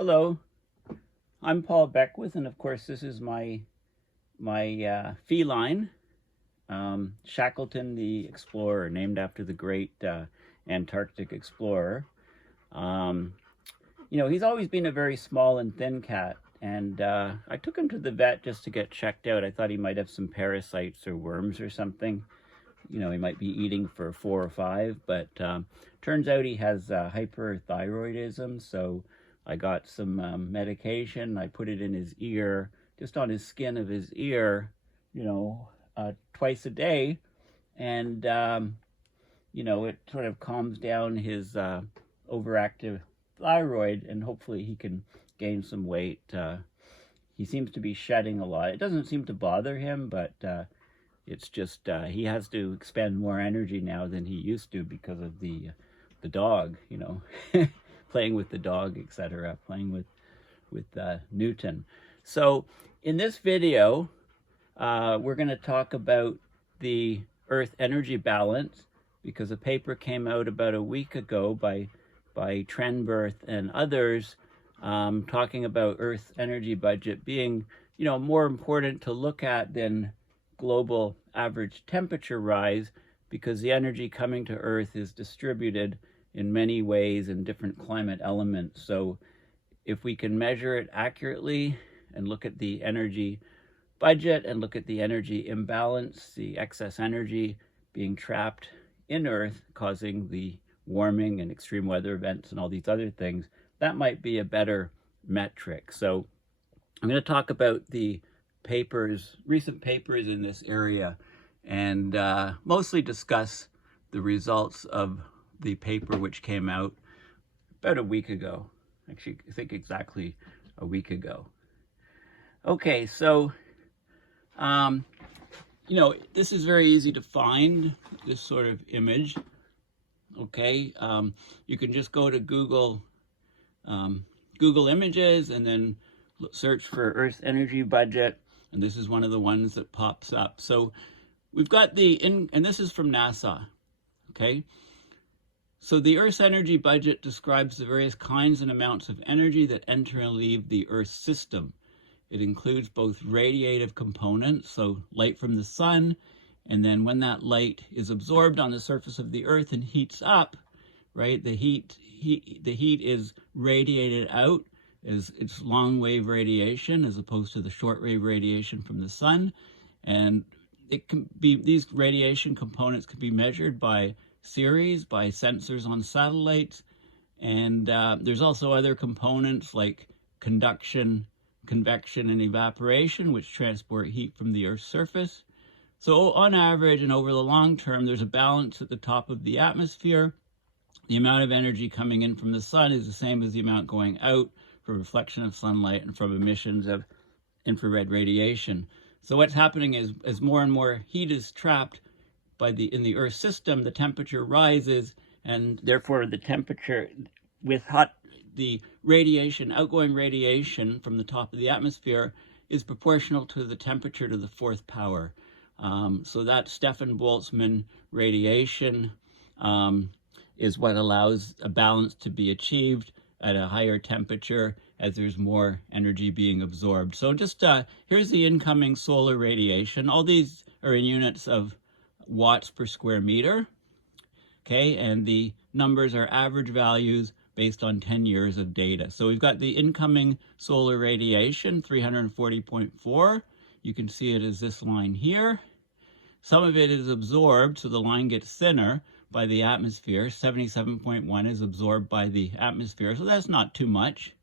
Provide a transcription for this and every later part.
Hello, I'm Paul Beckwith, and of course this is my feline, Shackleton the Explorer, named after the great Antarctic explorer. He's always been a very small and thin cat, and I took him to the vet just to get checked out. I thought he might have some parasites or worms or something. He might be eating for 4 or 5, but turns out he has hyperthyroidism, so I got some medication. I put it in his ear, just on his skin of his ear, twice a day, and it sort of calms down his overactive thyroid, and hopefully he can gain some weight. He seems to be shedding a lot. It doesn't seem to bother him, but it's just he has to expend more energy now than he used to because of the dog, playing with the dog, etc., playing with Newton. So in this video, we're going to talk about the Earth Energy Balance, because a paper came out about a week ago by Trenberth and others, talking about Earth's energy budget being, more important to look at than global average temperature rise, because the energy coming to Earth is distributed in many ways in different climate elements. So if we can measure it accurately and look at the energy budget and look at the energy imbalance, the excess energy being trapped in Earth, causing the warming and extreme weather events and all these other things, that might be a better metric. So I'm going to talk about the recent papers in this area, and mostly discuss the results of the paper which came out about a week ago. Actually, I think exactly a week ago. Okay, so this is very easy to find, this sort of image. Okay, you can just go to Google Images and then search for Earth Energy Budget, and this is one of the ones that pops up. So we've got and this is from NASA. Okay, so the Earth's energy budget describes the various kinds and amounts of energy that enter and leave the Earth's system. It includes both radiative components, so light from the sun, and then when that light is absorbed on the surface of the Earth and heats up, right, the heat is radiated out as it's long wave radiation as opposed to the short wave radiation from the sun. And it can be, these radiation components can be measured by series, by sensors on satellites, and there's also other components like conduction, convection, and evaporation, which transport heat from the Earth's surface. So on average and over the long term, there's a balance at the top of the atmosphere. The amount of energy coming in from the sun is the same as the amount going out from reflection of sunlight and from emissions of infrared radiation. So what's happening is, as more and more heat is trapped in the Earth system, the temperature rises, and therefore the temperature the radiation, outgoing radiation from the top of the atmosphere is proportional to the temperature to the 4th power. So that Stefan-Boltzmann radiation is what allows a balance to be achieved at a higher temperature as there's more energy being absorbed. So just here's the incoming solar radiation. All these are in units of watts per square meter. Okay, and the numbers are average values based on 10 years of data. So we've got the incoming solar radiation, 340.4. You can see it as this line here. Some of it is absorbed, so the line gets thinner by the atmosphere. 77.1 is absorbed by the atmosphere, so that's not too much.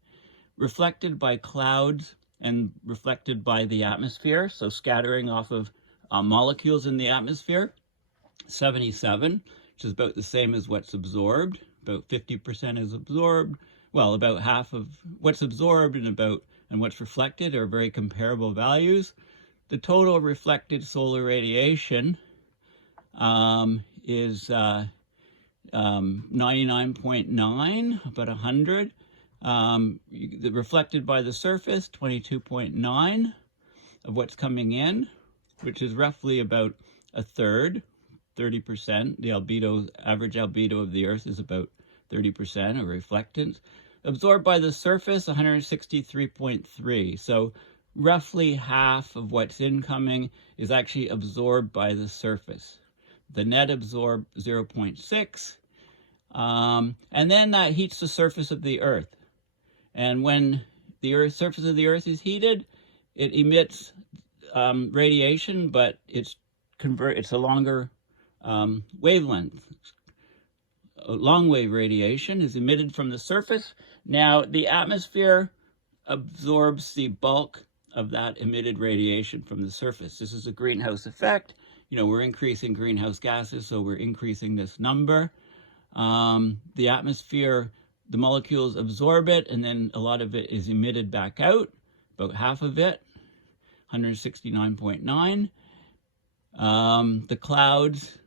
Reflected by clouds and reflected by the atmosphere, so scattering off of molecules in the atmosphere, 77, which is about the same as what's absorbed. About 50% is absorbed. Well, about half of what's absorbed and what's reflected are very comparable values. The total reflected solar radiation is 99.9, about 100. The reflected by the surface, 22.9 of what's coming in, which is roughly about a third, 30%. The average albedo of the Earth is about 30% of reflectance. Absorbed by the surface, 163.3. So roughly half of what's incoming is actually absorbed by the surface. The net absorbed 0.6, and then that heats the surface of the Earth. And when the surface of the Earth is heated, it emits radiation, but it's a longer wavelength. Long wave radiation is emitted from the surface. Now, the atmosphere absorbs the bulk of that emitted radiation from the surface. This is a greenhouse effect. We're increasing greenhouse gases, so we're increasing this number. The atmosphere, the molecules absorb it, and then a lot of it is emitted back out, about half of it, 169.9. The clouds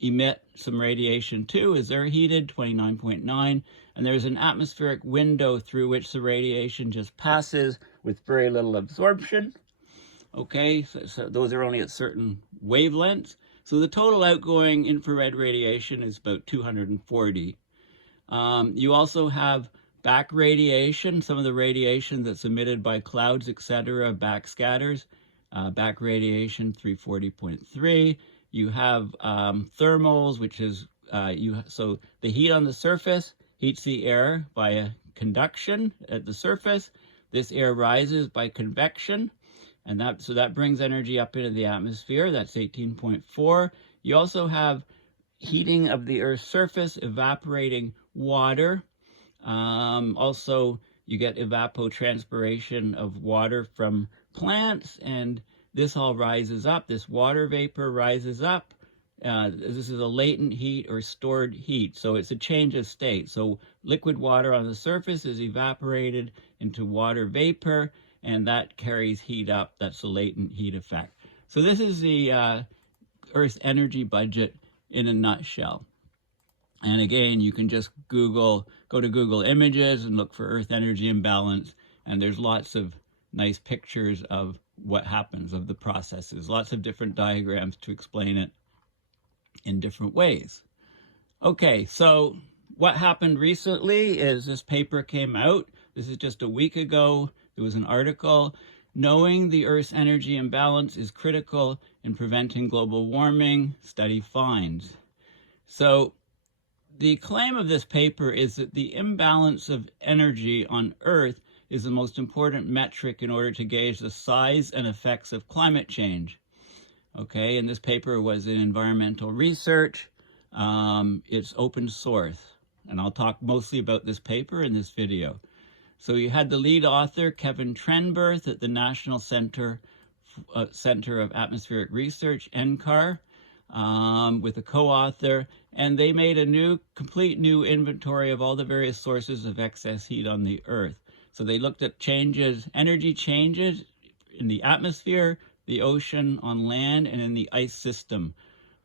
emit some radiation too as they're heated, 29.9. And there's an atmospheric window through which the radiation just passes with very little absorption. Okay, so those are only at certain wavelengths. So the total outgoing infrared radiation is about 240. You also have back radiation, some of the radiation that's emitted by clouds, etc., backscatters. Back radiation, 340.3. You have thermals, which is, so the heat on the surface heats the air via conduction at the surface. This air rises by convection, and that brings energy up into the atmosphere. That's 18.4. You also have heating of the Earth's surface, evaporating water. Also, you get evapotranspiration of water from plants, and this all rises up. This water vapor rises up. This is a latent heat or stored heat, so it's a change of state. So liquid water on the surface is evaporated into water vapor, and that carries heat up. That's the latent heat effect. So this is the Earth's energy budget in a nutshell. And again, you can just go to Google Images and look for Earth Energy Imbalance, and there's lots of nice pictures of what happens, of the processes, lots of different diagrams to explain it in different ways. Okay, so what happened recently is this paper came out. This is just a week ago. There was an article, "Knowing the Earth's Energy Imbalance is Critical in Preventing Global Warming, Study Finds." So the claim of this paper is that the imbalance of energy on Earth is the most important metric in order to gauge the size and effects of climate change. Okay, and this paper was in environmental research. It's open source, and I'll talk mostly about this paper in this video. So you had the lead author, Kevin Trenberth, at the National Center of Atmospheric Research, NCAR, with a co-author, and they made a complete new inventory of all the various sources of excess heat on the Earth. So they looked at energy changes in the atmosphere, the ocean, on land, and in the ice system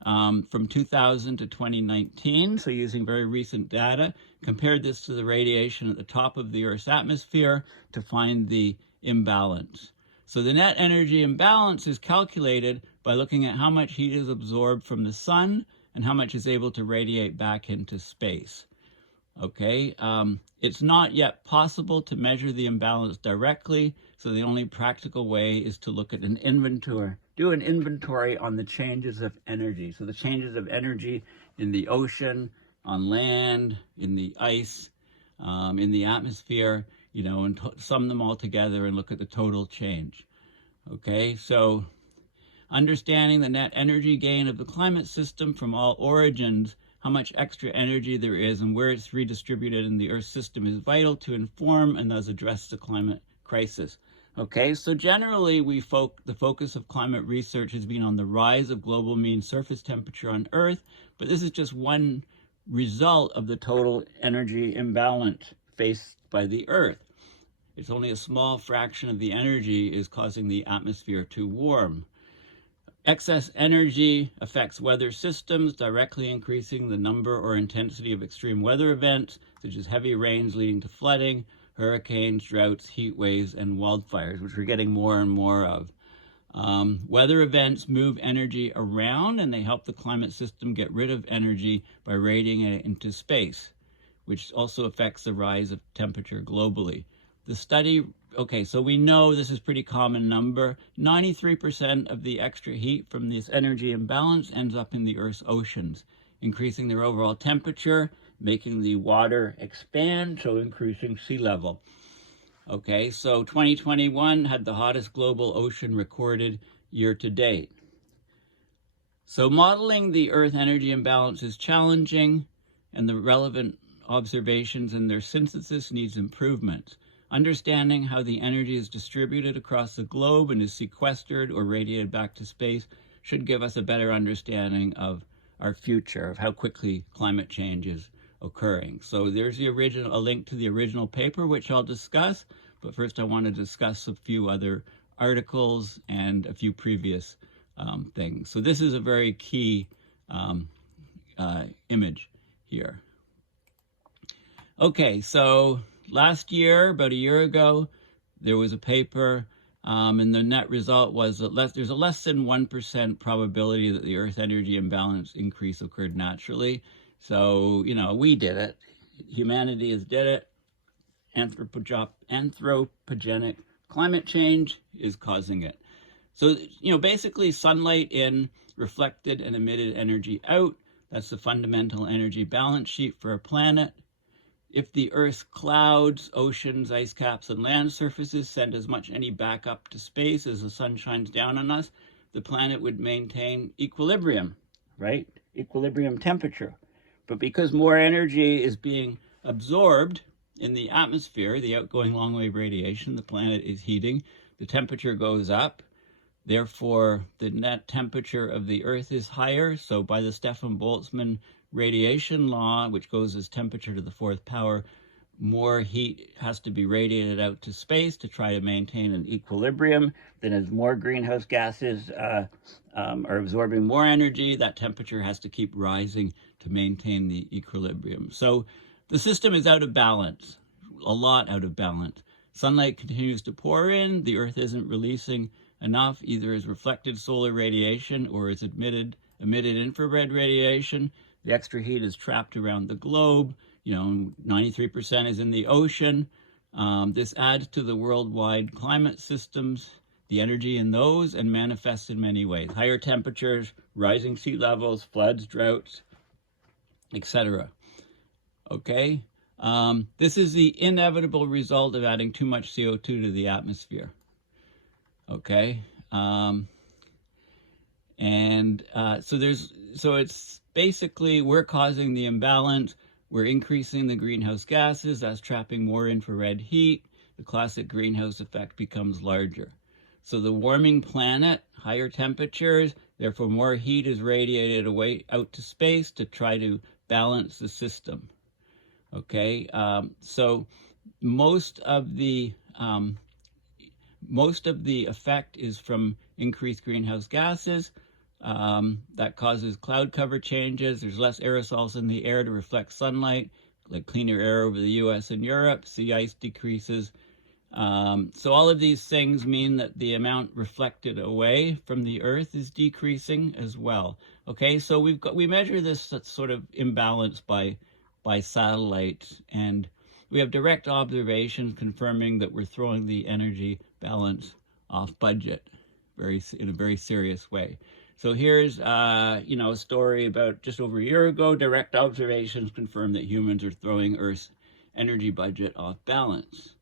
from 2000 to 2019. So using very recent data, compared this to the radiation at the top of the Earth's atmosphere to find the imbalance. So the net energy imbalance is calculated by looking at how much heat is absorbed from the sun and how much is able to radiate back into space. Okay, it's not yet possible to measure the imbalance directly, so the only practical way is to look at an inventory, do an inventory on the changes of energy. So the changes of energy in the ocean, on land, in the ice, in the atmosphere, and sum them all together and look at the total change. Okay, so understanding the net energy gain of the climate system from all origins, how much extra energy there is and where it's redistributed in the Earth system is vital to inform and thus address the climate crisis. Okay, so generally the focus of climate research has been on the rise of global mean surface temperature on Earth, but this is just one result of the total energy imbalance faced by the Earth. It's only a small fraction of the energy is causing the atmosphere to warm. Excess energy affects weather systems, directly increasing the number or intensity of extreme weather events, such as heavy rains leading to flooding, hurricanes, droughts, heat waves, and wildfires, which we're getting more and more of. Weather events move energy around, and they help the climate system get rid of energy by radiating it into space, which also affects the rise of temperature globally. The study, okay, so we know this is a pretty common number. 93% of the extra heat from this energy imbalance ends up in the Earth's oceans, increasing their overall temperature, making the water expand, so increasing sea level. Okay, so 2021 had the hottest global ocean recorded year to date. So modeling the Earth energy imbalance is challenging, and the relevant observations and their synthesis needs improvement. Understanding how the energy is distributed across the globe and is sequestered or radiated back to space should give us a better understanding of our future, of how quickly climate change is occurring. So there's a link to the original paper, which I'll discuss, but first I want to discuss a few other articles and a few previous things. So this is a very key image here. Okay, so last year, about a year ago, there was a paper, and the net result was that there's a less than 1% probability that the Earth energy imbalance increase occurred naturally. So, you know, we did it. Humanity has did it. Anthropogenic climate change is causing it. So, you know, basically sunlight in, reflected and emitted energy out. That's the fundamental energy balance sheet for a planet. If the Earth's clouds, oceans, ice caps, and land surfaces send as much energy back up to space as the sun shines down on us, the planet would maintain equilibrium, right? Equilibrium temperature. But because more energy is being absorbed in the atmosphere, the outgoing long-wave radiation, the planet is heating, the temperature goes up. Therefore, the net temperature of the Earth is higher. So by the Stefan-Boltzmann radiation law, which goes as temperature to the fourth power, more heat has to be radiated out to space to try to maintain an equilibrium. Then as more greenhouse gases are absorbing more energy, that temperature has to keep rising to maintain the equilibrium. So the system is out of balance, a lot out of balance. Sunlight continues to pour in, the Earth isn't releasing enough, either as reflected solar radiation or as emitted infrared radiation. The extra heat is trapped around the globe. You know, 93% is in the ocean. This adds to the worldwide climate systems, the energy in those, and manifests in many ways. Higher temperatures, rising sea levels, floods, droughts, etc. Okay? This is the inevitable result of adding too much CO2 to the atmosphere. Okay? So it's basically we're causing the imbalance. We're increasing the greenhouse gases. That's trapping more infrared heat. The classic greenhouse effect becomes larger. So the warming planet, higher temperatures, therefore more heat is radiated away out to space to try to balance the system. Okay, so most of the effect is from increased greenhouse gases. That causes cloud cover changes. There's less aerosols in the air to reflect sunlight, like cleaner air over the US and Europe. Sea ice decreases. So all of these things mean that the amount reflected away from the Earth is decreasing as well. Okay, so we measure this sort of imbalance by satellite, and we have direct observations confirming that we're throwing the energy balance off budget in a very serious way. So here's a story about just over a year ago. Direct observations confirm that humans are throwing Earth's energy budget off balance.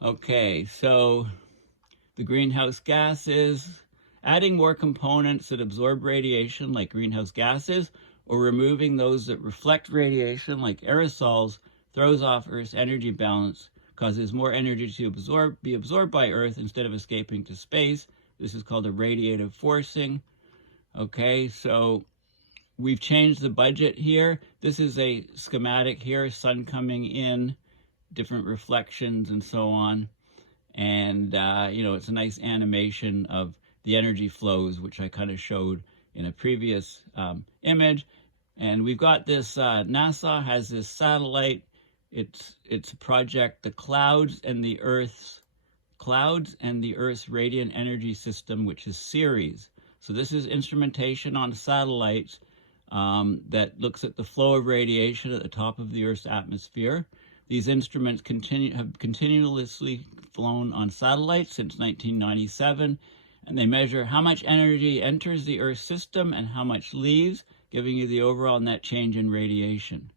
Okay, so the greenhouse gases, adding more components that absorb radiation like greenhouse gases, or removing those that reflect radiation like aerosols, throws off Earth's energy balance, causes more energy to be absorbed by Earth instead of escaping to space. This is called a radiative forcing. Okay, so we've changed the budget here. This is a schematic here, sun coming in, different reflections and so on. And, it's a nice animation of the energy flows, which I kind of showed in a previous image. And we've got this, NASA has this satellite. It's a project, the Clouds and the Earth's Radiant Energy System, which is CERES. So this is instrumentation on satellites that looks at the flow of radiation at the top of the Earth's atmosphere. These instruments have continuously flown on satellites since 1997, and they measure how much energy enters the Earth system and how much leaves, giving you the overall net change in radiation.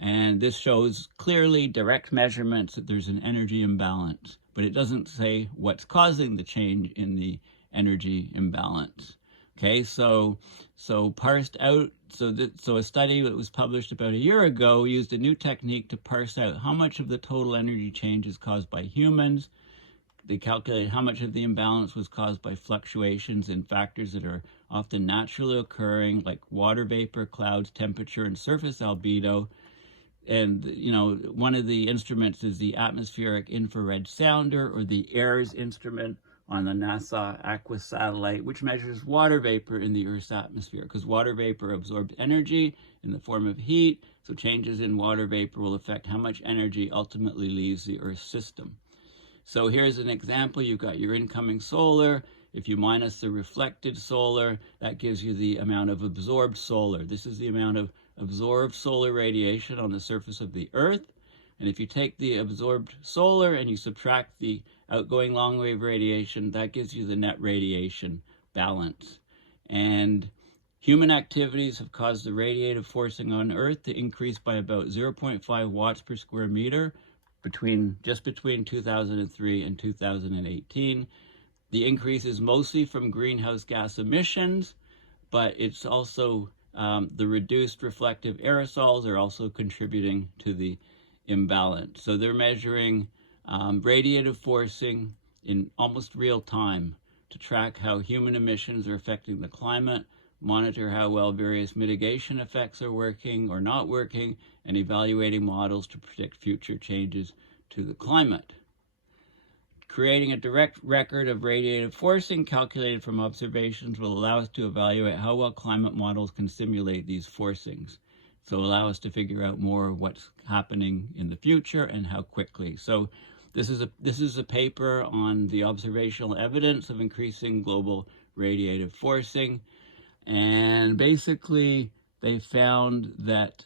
And this shows clearly direct measurements that there's an energy imbalance, but it doesn't say what's causing the change in the energy imbalance. Okay, so parsed out, so a study that was published about a year ago used a new technique to parse out how much of the total energy change is caused by humans. They calculated how much of the imbalance was caused by fluctuations in factors that are often naturally occurring, like water vapor, clouds, temperature, and surface albedo. And, one of the instruments is the atmospheric infrared sounder, or the AIRS instrument on the NASA Aqua satellite, which measures water vapor in the Earth's atmosphere, because water vapor absorbs energy in the form of heat, so changes in water vapor will affect how much energy ultimately leaves the Earth's system. So here's an example. You've got your incoming solar. If you minus the reflected solar, that gives you the amount of absorbed solar. This is the amount of absorbed solar radiation on the surface of the Earth. And if you take the absorbed solar and you subtract the outgoing long-wave radiation, that gives you the net radiation balance. And human activities have caused the radiative forcing on Earth to increase by about 0.5 watts per square meter between 2003 and 2018. The increase is mostly from greenhouse gas emissions, but it's also the reduced reflective aerosols are also contributing to the imbalance. So they're measuring radiative forcing in almost real time to track how human emissions are affecting the climate, monitor how well various mitigation effects are working or not working, and evaluating models to predict future changes to the climate. Creating a direct record of radiative forcing calculated from observations will allow us to evaluate how well climate models can simulate these forcings. So allow us to figure out more of what's happening in the future and how quickly. So this is a paper on the observational evidence of increasing global radiative forcing. And basically they found that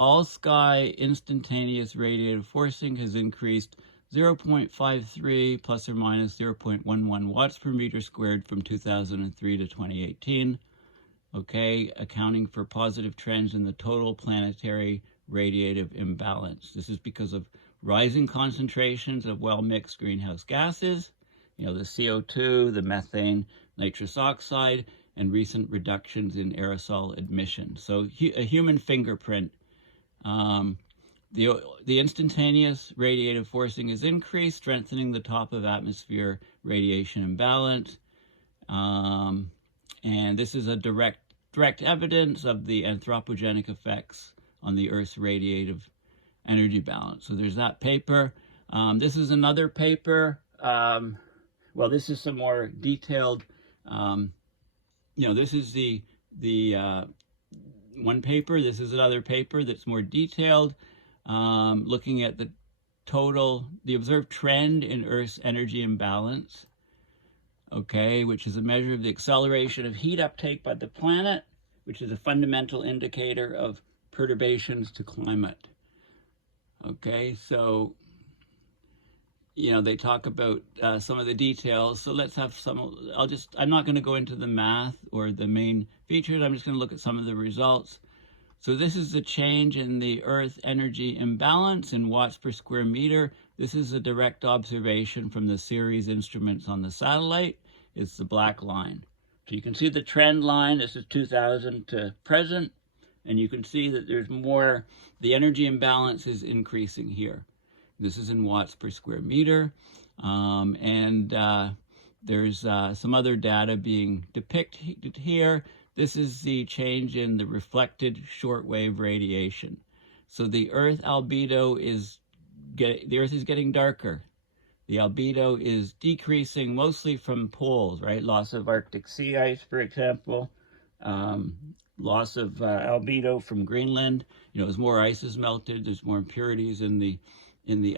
all sky instantaneous radiative forcing has increased 0.53 plus or minus 0.11 watts per meter squared from 2003 to 2018, okay, accounting for positive trends in the total planetary radiative imbalance. This is because of rising concentrations of well-mixed greenhouse gases, the CO2, the methane, nitrous oxide, and recent reductions in aerosol emissions. So a human fingerprint. The instantaneous radiative forcing is increased, strengthening the top of atmosphere radiation imbalance. And this is a direct evidence of the anthropogenic effects on the Earth's radiative energy balance. So there's that paper. This is another paper. Well, this is some more detailed, this is the one paper. This is another paper that's more detailed, looking at the observed trend in Earth's energy imbalance, okay, which is a measure of the acceleration of heat uptake by the planet, which is a fundamental indicator of perturbations to climate. Okay, so, they talk about some of the details. So let's have I'm not going to go into the math or the main features. I'm just going to look at some of the results. So this is the change in the Earth energy imbalance in watts per square meter. This is a direct observation from the series instruments on the satellite. It's the black line. So you can see the trend line. This is 2000 to present. And you can see that there's more, the energy imbalance is increasing here. This is in watts per square meter. There's some other data being depicted here. This is the change in the reflected shortwave radiation. So the Earth albedo the Earth is getting darker. The albedo is decreasing mostly from poles, right? Loss of Arctic sea ice, for example. Loss of albedo from Greenland. As more ice is melted, there's more impurities in the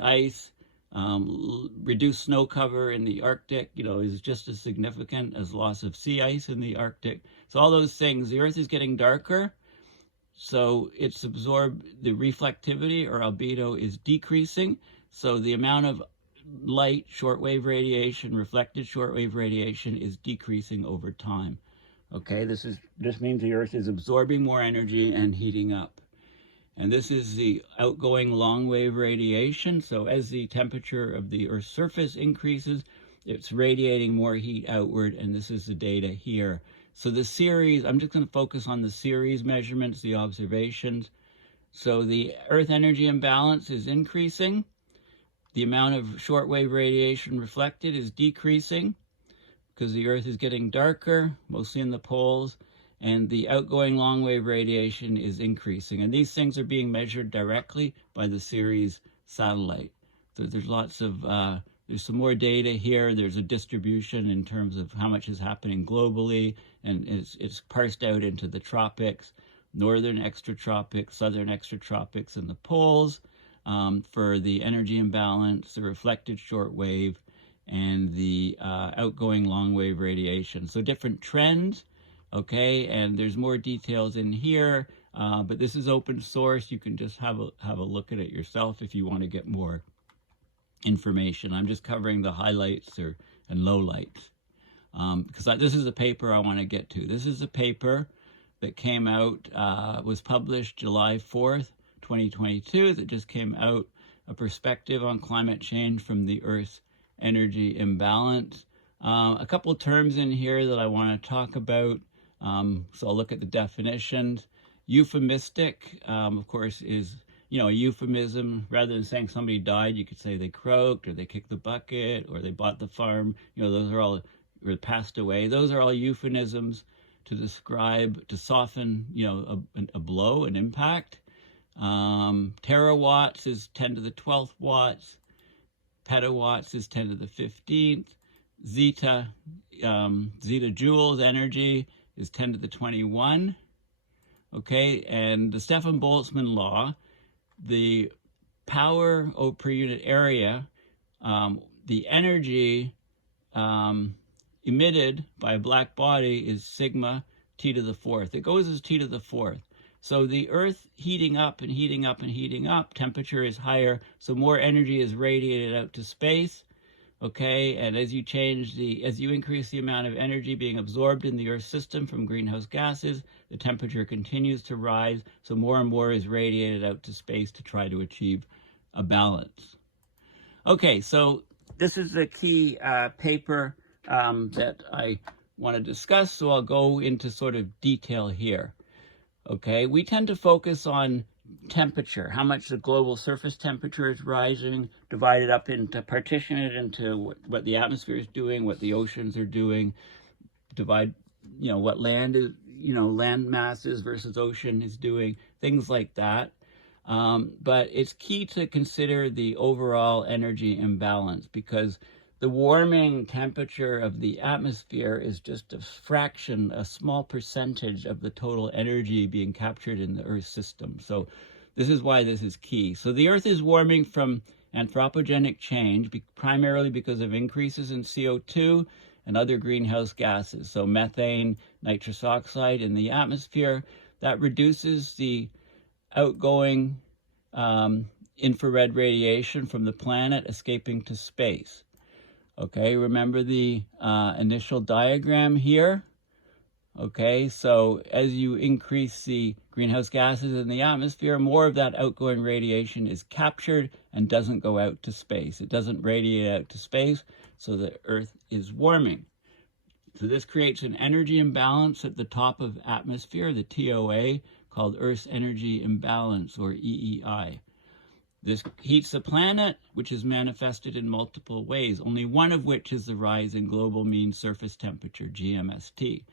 ice. Reduced snow cover in the Arctic, is just as significant as loss of sea ice in the Arctic. So all those things, the Earth is getting darker, so it's absorbed, the reflectivity or albedo is decreasing. So the amount of light, shortwave radiation, reflected shortwave radiation is decreasing over time. Okay, this means the Earth is absorbing more energy and heating up. And this is the outgoing long-wave radiation. So as the temperature of the Earth's surface increases, it's radiating more heat outward, and this is the data here. So the series, I'm just going to focus on the series measurements, the observations. So the Earth Energy Imbalance is increasing. The amount of shortwave radiation reflected is decreasing because the Earth is getting darker, mostly in the poles, and the outgoing long-wave radiation is increasing. And these things are being measured directly by the Ceres satellite. So there's lots of, there's some more data here. There's a distribution in terms of how much is happening globally, and it's parsed out into the tropics, northern extratropics, southern extratropics, and the poles for the energy imbalance, the reflected shortwave, and the outgoing long-wave radiation. So different trends. Okay, and there's more details in here, but this is open source. You can just have a look at it yourself if you want to get more information. I'm just covering the highlights and lowlights because this is a paper I want to get to. This is a paper that came out, was published July 4th, 2022, that just came out, a perspective on climate change from the Earth's energy imbalance. A couple of terms in here that I want to talk about. So I'll look at the definitions. Euphemistic, of course, is, a euphemism. Rather than saying somebody died, you could say they croaked, or they kicked the bucket, or they bought the farm. Those are all, or passed away. Those are all euphemisms to describe, to soften, a blow, an impact. Terawatts is 10 to the 12th watts. Petawatts is 10 to the 15th. Zeta joules energy is 10 to the 21, okay? And the Stefan Boltzmann law, the power per unit area, the energy emitted by a black body is sigma T to the 4th. It goes as T to the 4th. So the Earth heating up and heating up and heating up, temperature is higher, so more energy is radiated out to space. Okay, and as you increase the amount of energy being absorbed in the Earth's system from greenhouse gases, the temperature continues to rise, so more and more is radiated out to space to try to achieve a balance. Okay, so this is the key paper that I want to discuss, so I'll go into sort of detail here. Okay, we tend to focus on temperature, how much the global surface temperature is rising, divided up into, partition it into what the atmosphere is doing, what the oceans are doing, divide, what land is, land masses versus ocean is doing, things like that. But it's key to consider the overall energy imbalance because the warming temperature of the atmosphere is just a fraction, a small percentage of the total energy being captured in the Earth system. So this is why this is key. So the Earth is warming from anthropogenic change, primarily because of increases in CO2 and other greenhouse gases. So methane, nitrous oxide in the atmosphere, that reduces the outgoing infrared radiation from the planet escaping to space. Okay, remember the initial diagram here? Okay, so as you increase the greenhouse gases in the atmosphere, more of that outgoing radiation is captured and doesn't go out to space. It doesn't radiate out to space, so the Earth is warming. So this creates an energy imbalance at the top of atmosphere, the TOA, called Earth's Energy Imbalance, or EEI. This heats the planet, which is manifested in multiple ways, only one of which is the rise in global mean surface temperature, GMST.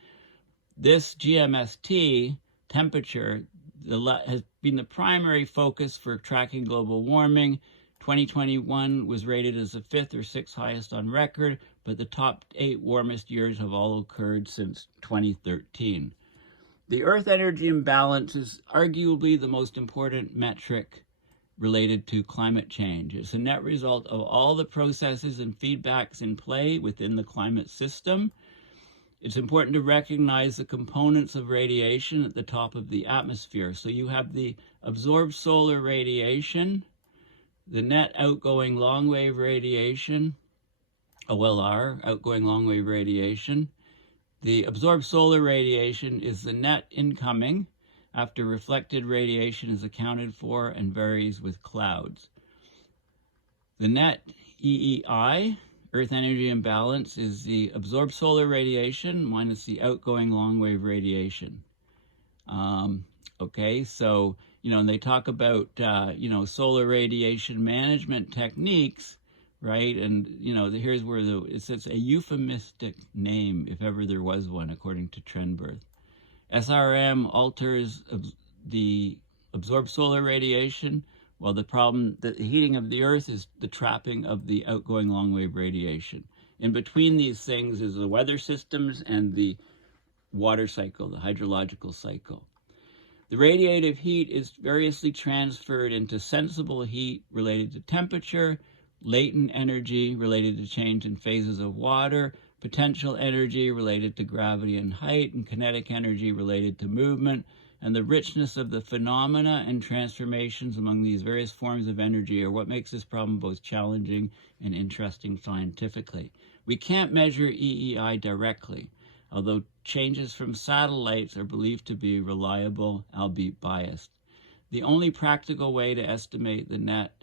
This GMST temperature has been the primary focus for tracking global warming. 2021 was rated as the 5th or 6th highest on record, but the top 8 warmest years have all occurred since 2013. The Earth Energy Imbalance is arguably the most important metric related to climate change. It's a net result of all the processes and feedbacks in play within the climate system. It's important to recognize the components of radiation at the top of the atmosphere. So you have the absorbed solar radiation, the net outgoing long-wave radiation, OLR, outgoing long-wave radiation. The absorbed solar radiation is the net incoming after reflected radiation is accounted for and varies with clouds. The net EEI, Earth Energy Imbalance, is the absorbed solar radiation minus the outgoing long-wave radiation. Okay, so, and they talk about, solar radiation management techniques, right? And, here's where it's a euphemistic name, if ever there was one, according to Trenberth. SRM alters the absorbed solar radiation, while the heating of the Earth is the trapping of the outgoing long-wave radiation. In between these things is the weather systems and the water cycle, the hydrological cycle. The radiative heat is variously transferred into sensible heat related to temperature, latent energy related to change in phases of water, potential energy related to gravity and height, and kinetic energy related to movement, and the richness of the phenomena and transformations among these various forms of energy are what makes this problem both challenging and interesting scientifically. We can't measure EEI directly, although changes from satellites are believed to be reliable, albeit biased. The only practical way to estimate the net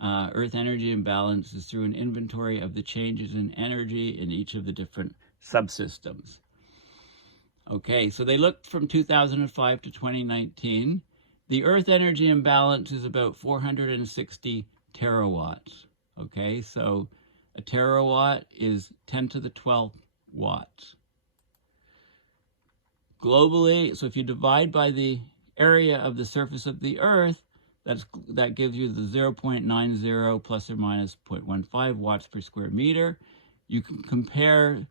Earth Energy Imbalance is through an inventory of the changes in energy in each of the different subsystems. Okay, so they looked from 2005 to 2019. The Earth Energy Imbalance is about 460 terawatts. Okay, so a terawatt is 10 to the 12th watts. Globally, so if you divide by the area of the surface of the Earth, that gives you the 0.90 plus or minus 0.15 watts per square meter. You can compare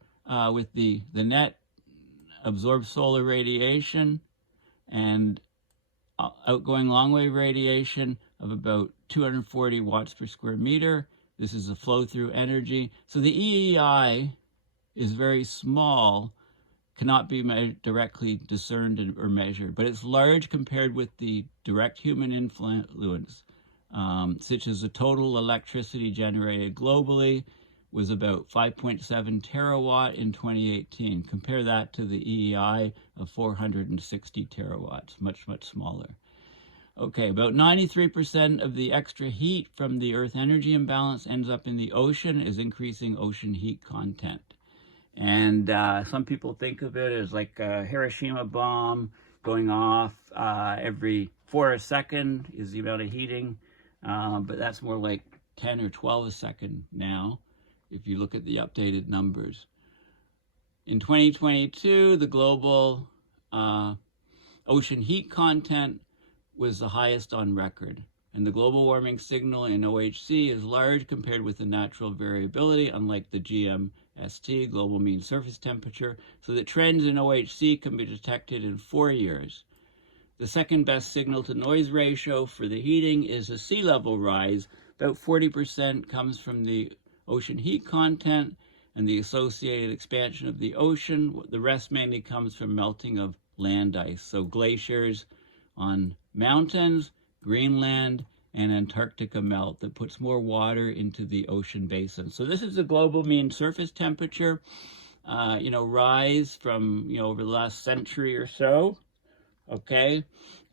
with the net absorbed solar radiation and outgoing long-wave radiation of about 240 watts per square meter. This is the flow-through energy. So the EEI is very small, cannot be directly discerned or measured, but it's large compared with the direct human influence, such as the total electricity generated globally was about 5.7 terawatt in 2018. Compare that to the EEI of 460 terawatts, much, much smaller. Okay, about 93% of the extra heat from the Earth Energy Imbalance ends up in the ocean, is increasing ocean heat content. And some people think of it as like a Hiroshima bomb going off every 4 a second is the amount of heating, but that's more like 10 or 12 a second now, if you look at the updated numbers. In 2022, the global ocean heat content was the highest on record. And the global warming signal in OHC is large compared with the natural variability, unlike the GMST, global mean surface temperature, so that trends in OHC can be detected in 4 years. The second best signal to noise ratio for the heating is a sea level rise. About 40% comes from the ocean heat content and the associated expansion of the ocean. The rest mainly comes from melting of land ice, so glaciers on mountains, Greenland and Antarctica melt that puts more water into the ocean basin. So this is the global mean surface temperature, rise from, over the last century or so, okay?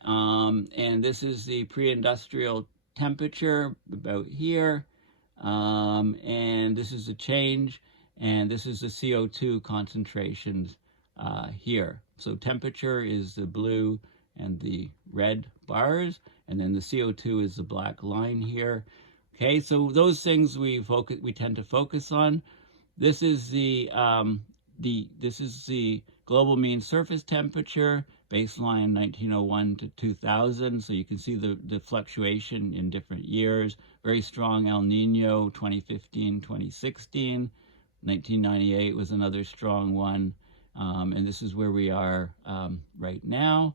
And this is the pre-industrial temperature about here, and this is the change, and this is the CO2 concentrations here. So temperature is the blue and the red bars, and then the CO2 is the black line here. Okay, so those things we tend to focus on. This is the global mean surface temperature, baseline 1901 to 2000. So you can see the fluctuation in different years. Very strong El Nino, 2015, 2016. 1998 was another strong one. And this is where we are right now.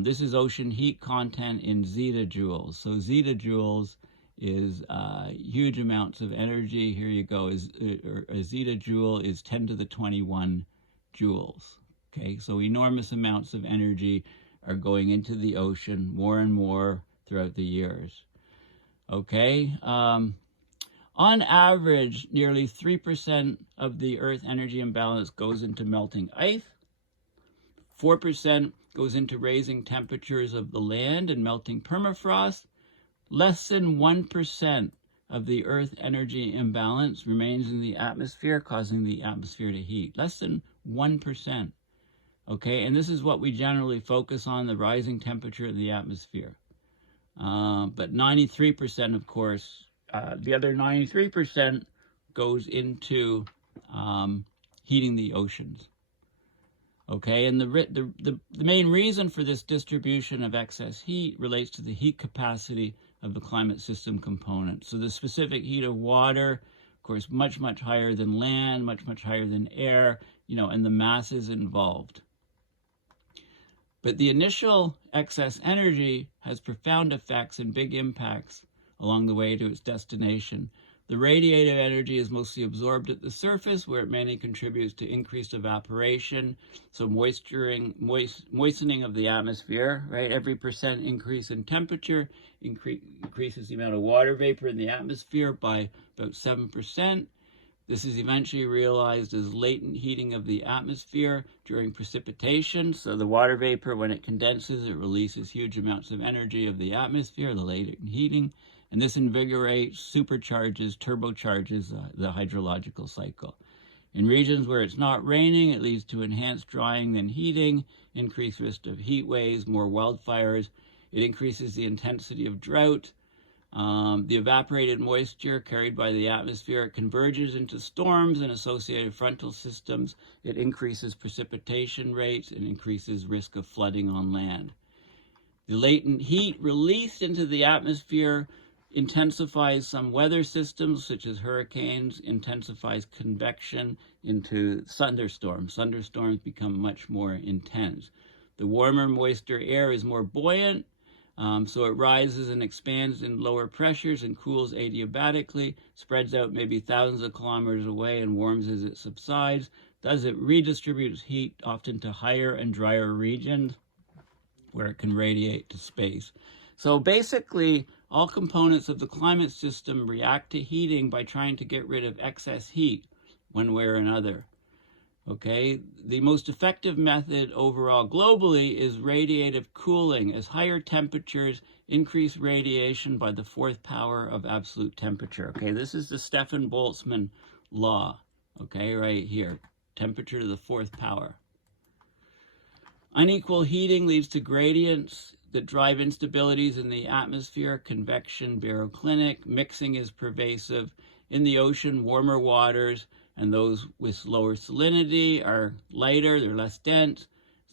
This is ocean heat content in zetajoules. So zetajoules is huge amounts of energy. Here you go. A zetajoule is 10 to the 21 joules. Okay, so enormous amounts of energy are going into the ocean more and more throughout the years. Okay, on average, nearly 3% of the Earth energy imbalance goes into melting ice. 4% goes into raising temperatures of the land and melting permafrost. Less than 1% of the Earth energy imbalance remains in the atmosphere, causing the atmosphere to heat. Less than 1%. Okay, and this is what we generally focus on, the rising temperature of the atmosphere. But 93%, of course, the other 93% goes into heating the oceans. Okay, and the main reason for this distribution of excess heat relates to the heat capacity of the climate system component. So the specific heat of water, of course, much, much higher than land, much, much higher than air, and the masses involved. But the initial excess energy has profound effects and big impacts along the way to its destination. The radiative energy is mostly absorbed at the surface, where it mainly contributes to increased evaporation, so moistening of the atmosphere, right? Every percent increase in temperature increases the amount of water vapor in the atmosphere by about 7%. This is eventually realized as latent heating of the atmosphere during precipitation. So the water vapor, when it condenses, it releases huge amounts of energy of the atmosphere, the latent heating. And this invigorates, supercharges, turbocharges the hydrological cycle. In regions where it's not raining, it leads to enhanced drying and heating, increased risk of heat waves, more wildfires. It increases the intensity of drought. The evaporated moisture carried by the atmosphere converges into storms and associated frontal systems. It increases precipitation rates and increases risk of flooding on land. The latent heat released into the atmosphere intensifies some weather systems, such as hurricanes, intensifies convection into thunderstorms. Thunderstorms become much more intense. The warmer, moister air is more buoyant, so it rises and expands in lower pressures and cools adiabatically, spreads out maybe thousands of kilometers away and warms as it subsides. Thus, it redistributes heat often to higher and drier regions where it can radiate to space. So basically, all components of the climate system react to heating by trying to get rid of excess heat one way or another. Okay, the most effective method overall globally is radiative cooling, as higher temperatures increase radiation by the fourth power of absolute temperature. Okay, this is the Stefan Boltzmann law. Okay, right here, temperature to the fourth power. Unequal heating leads to gradients that drive instabilities in the atmosphere, convection, baroclinic. Mixing is pervasive. In the ocean, warmer waters and those with lower salinity are lighter, they're less dense.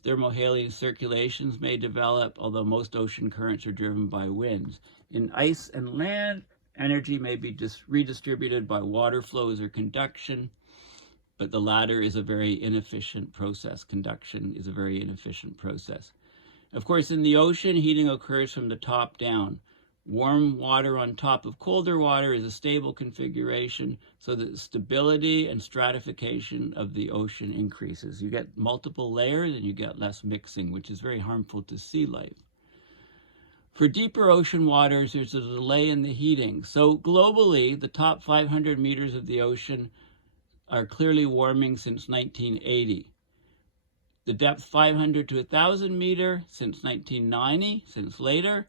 Thermohaline circulations may develop, although most ocean currents are driven by winds. In ice and land, energy may be redistributed by water flows or conduction, but the latter is a very inefficient process. Conduction is a very inefficient process. Of course, in the ocean, heating occurs from the top down. Warm water on top of colder water is a stable configuration, so that the stability and stratification of the ocean increases. You get multiple layers and you get less mixing, which is very harmful to sea life. For deeper ocean waters, there's a delay in the heating. So globally, the top 500 meters of the ocean are clearly warming since 1980. The depth 500 to 1,000 meter since 1990, since later.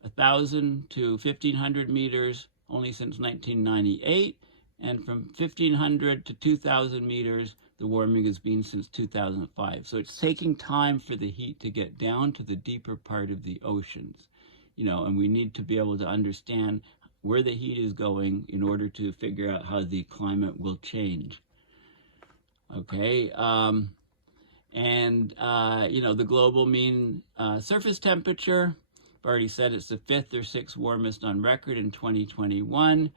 1,000 to 1,500 meters only since 1998, and from 1,500 to 2,000 meters, the warming has been since 2005. So it's taking time for the heat to get down to the deeper part of the oceans, and we need to be able to understand where the heat is going in order to figure out how the climate will change. Okay, the global mean surface temperature, I've already said it's the 5th or 6th warmest on record in 2021,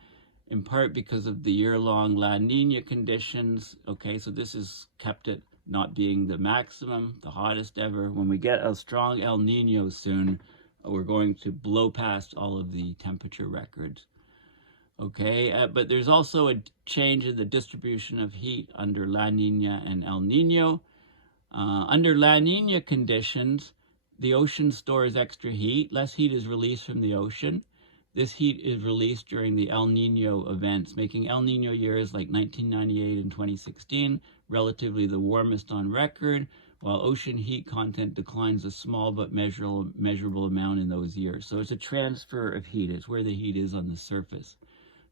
in part because of the year-long La Nina conditions. Okay, so this is kept at not being the maximum, the hottest ever. When we get a strong El Nino soon, we're going to blow past all of the temperature records. Okay, but there's also a change in the distribution of heat under La Nina and El Nino. Under La Nina conditions, the ocean stores extra heat. Less heat is released from the ocean. This heat is released during the El Nino events, making El Nino years like 1998 and 2016 relatively the warmest on record, while ocean heat content declines a small but measurable amount in those years. So it's a transfer of heat. It's where the heat is on the surface.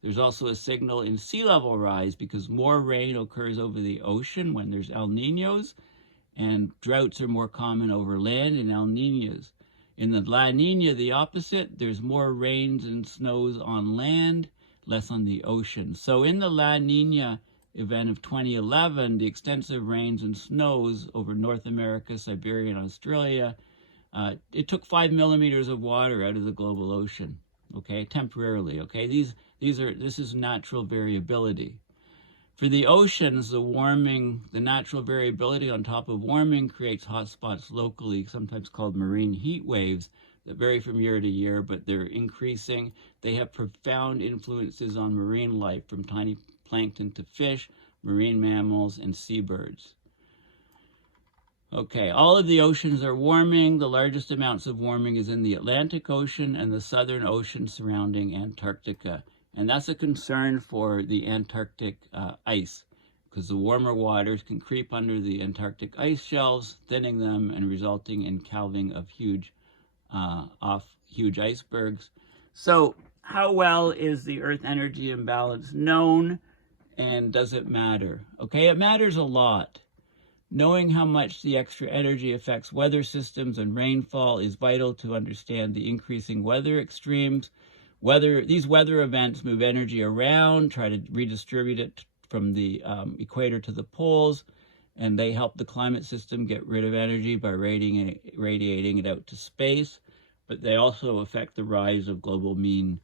There's also a signal in sea level rise because more rain occurs over the ocean when there's El Ninos, and droughts are more common over land in El Ninos. In the La Nina, the opposite, there's more rains and snows on land, less on the ocean. So in the La Nina event of 2011, the extensive rains and snows over North America, Siberia, and Australia, it took 5 millimeters of water out of the global ocean, okay, temporarily, okay? This is natural variability. For the oceans, the natural variability on top of warming creates hotspots locally, sometimes called marine heat waves, that vary from year to year, but they're increasing. They have profound influences on marine life, from tiny plankton to fish, marine mammals, and seabirds. Okay, all of the oceans are warming. The largest amounts of warming is in the Atlantic Ocean and the Southern Ocean surrounding Antarctica. And that's a concern for the Antarctic ice, because the warmer waters can creep under the Antarctic ice shelves, thinning them and resulting in calving of huge icebergs. So how well is the Earth Energy Imbalance known, and does it matter? Okay, it matters a lot. Knowing how much the extra energy affects weather systems and rainfall is vital to understand the increasing weather extremes. These weather events move energy around, try to redistribute it from the equator to the poles, and they help the climate system get rid of energy by radiating it out to space. But they also affect the rise of global mean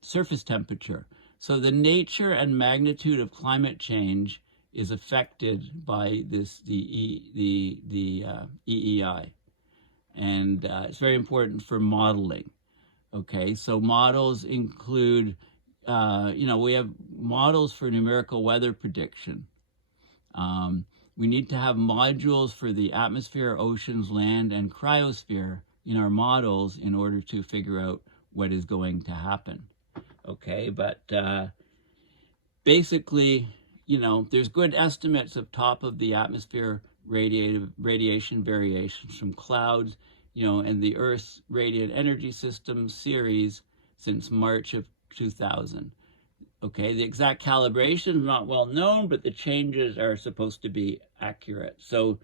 surface temperature. So the nature and magnitude of climate change is affected by the EEI, and it's very important for modeling. Okay, so models include, we have models for numerical weather prediction. We need to have modules for the atmosphere, oceans, land, and cryosphere in our models in order to figure out what is going to happen. Okay, but basically, there's good estimates of top of the atmosphere radiation variations from clouds, and the Earth's Radiant Energy System series since March of 2000. Okay, the exact calibration is not well known, but the changes are supposed to be accurate. So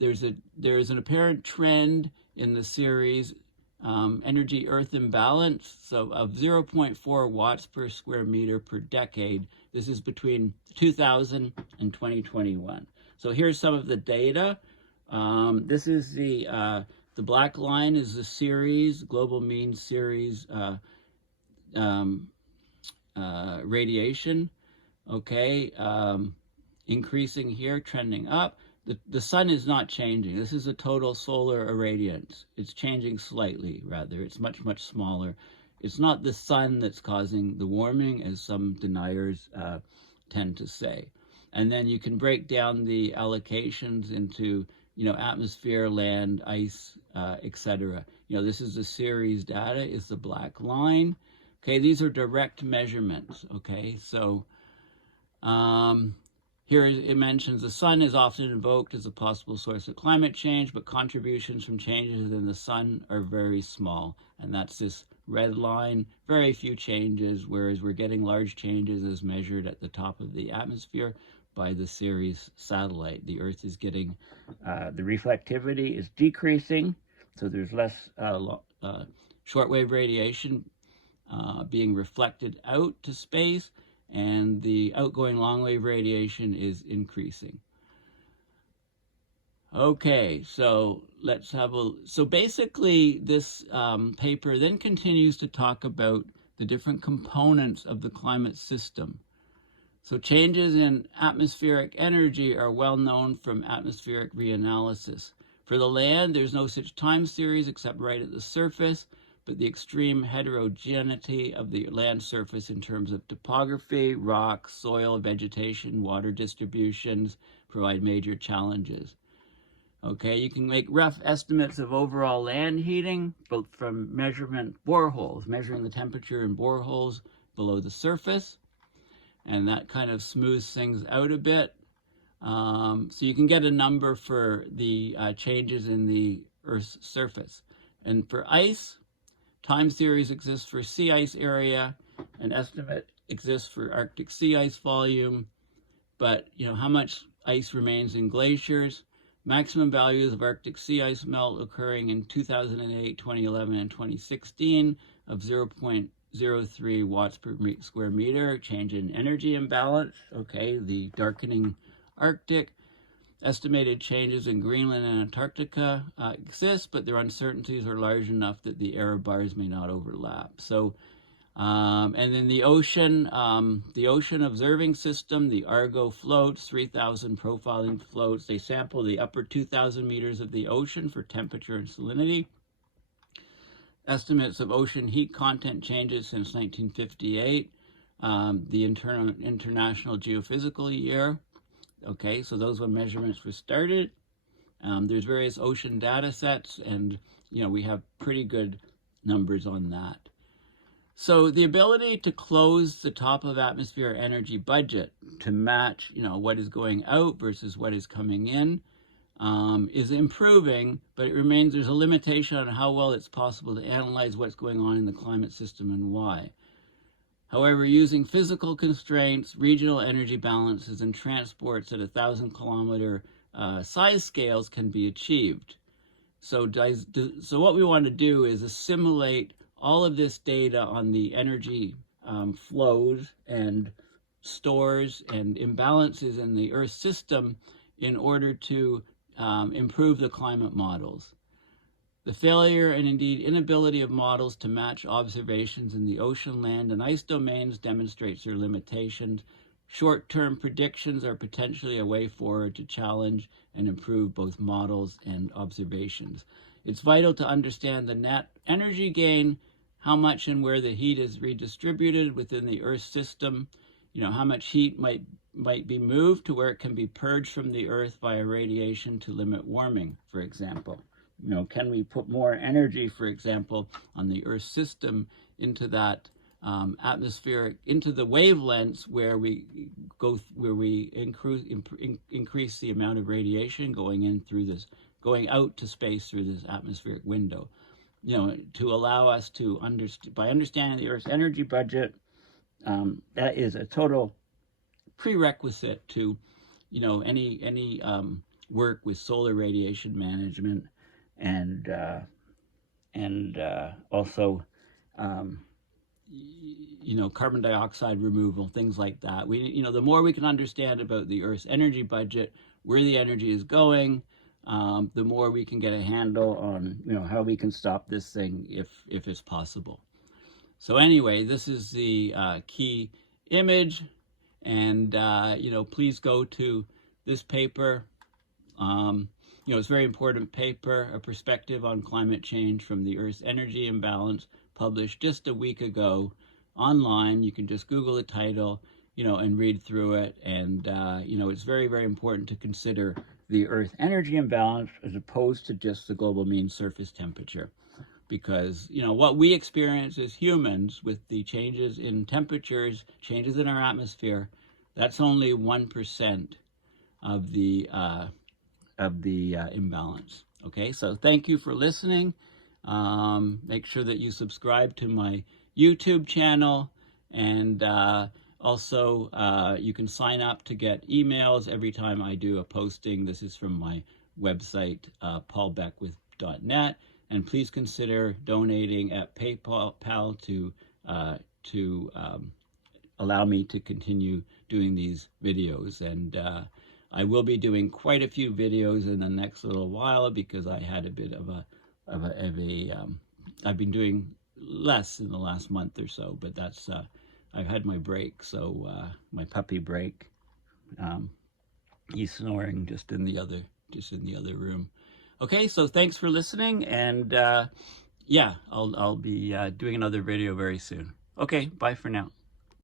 there's an apparent trend in the series energy Earth imbalance, so of 0.4 watts per square meter per decade. This is between 2000 and 2021. So here's some of the data. This is the black line is the series, global mean series radiation. Okay, increasing here, trending up. The sun is not changing. This is a total solar irradiance. It's changing slightly, rather. It's much, much smaller. It's not the sun that's causing the warming, as some deniers tend to say. And then you can break down the allocations into, atmosphere, land, ice, etc. This is the series data, is the black line. Okay, these are direct measurements. Okay, so here it mentions the sun is often invoked as a possible source of climate change, but contributions from changes in the sun are very small. And that's this red line, very few changes, whereas we're getting large changes as measured at the top of the atmosphere by the Ceres satellite. The Earth is getting, the reflectivity is decreasing, so there's less shortwave radiation being reflected out to space, and the outgoing long-wave radiation is increasing. Okay, so let's have so basically this paper then continues to talk about the different components of the climate system. So changes in atmospheric energy are well known from atmospheric reanalysis. For the land, there's no such time series except right at the surface, but the extreme heterogeneity of the land surface in terms of topography, rocks, soil, vegetation, water distributions provide major challenges. Okay, you can make rough estimates of overall land heating, both from measurement boreholes, measuring the temperature in boreholes below the surface, and that kind of smooths things out a bit. So you can get a number for the changes in the Earth's surface. And for ice, time series exists for sea ice area, an estimate exists for Arctic sea ice volume, but how much ice remains in glaciers. Maximum values of Arctic sea ice melt occurring in 2008, 2011, and 2016 of 0.03 watts per square meter, change in energy imbalance, okay, the darkening Arctic. Estimated changes in Greenland and Antarctica exist, but their uncertainties are large enough that the error bars may not overlap. So, and then the ocean observing system, the Argo floats, 3,000 profiling floats. They sample the upper 2,000 meters of the ocean for temperature and salinity. Estimates of ocean heat content changes since 1958, the International Geophysical Year. Okay, so those when measurements were started. There's various ocean data sets, and we have pretty good numbers on that. So the ability to close the top of atmosphere energy budget to match what is going out versus what is coming in is improving, but it remains there's a limitation on how well it's possible to analyze what's going on in the climate system and why. However, using physical constraints, regional energy balances, and transports at 1,000-kilometer size scales can be achieved. So what we want to do is assimilate all of this data on the energy flows and stores and imbalances in the Earth system in order to improve the climate models. The failure and indeed inability of models to match observations in the ocean, land, and ice domains demonstrates their limitations. Short-term predictions are potentially a way forward to challenge and improve both models and observations. It's vital to understand the net energy gain, how much and where the heat is redistributed within the Earth system, how much heat might be moved to where it can be purged from the Earth via radiation to limit warming, for example. Can we put more energy, for example, on the Earth system into that atmospheric, into the wavelengths where we increase the amount of radiation going out to space through this atmospheric window, to allow us to by understanding the Earth's energy budget, that is a total prerequisite to, any work with solar radiation management and also carbon dioxide removal, things like that. The more we can understand about the Earth's energy budget, where the energy is going, the more we can get a handle on how we can stop this thing if it's possible. So anyway, this is the key image, and please go to this paper. It's a very important paper, A Perspective on Climate Change from the Earth's Energy Imbalance, published just a week ago online. You can just Google the title, and read through it. And, it's very, very important to consider the Earth energy imbalance as opposed to just the global mean surface temperature. Because, what we experience as humans with the changes in temperatures, changes in our atmosphere, that's only 1% of the imbalance. Okay, so thank you for listening. Make sure that you subscribe to my YouTube channel, and also you can sign up to get emails every time I do a posting. This is from my website, paulbeckwith.net, and please consider donating at PayPal to allow me to continue doing these videos. And I will be doing quite a few videos in the next little while because I had a bit of a I've been doing less in the last month or so, but that's I had my break, so my puppy break. He's snoring just in the other room. Okay, so thanks for listening, and yeah, I'll be doing another video very soon. Okay, bye for now.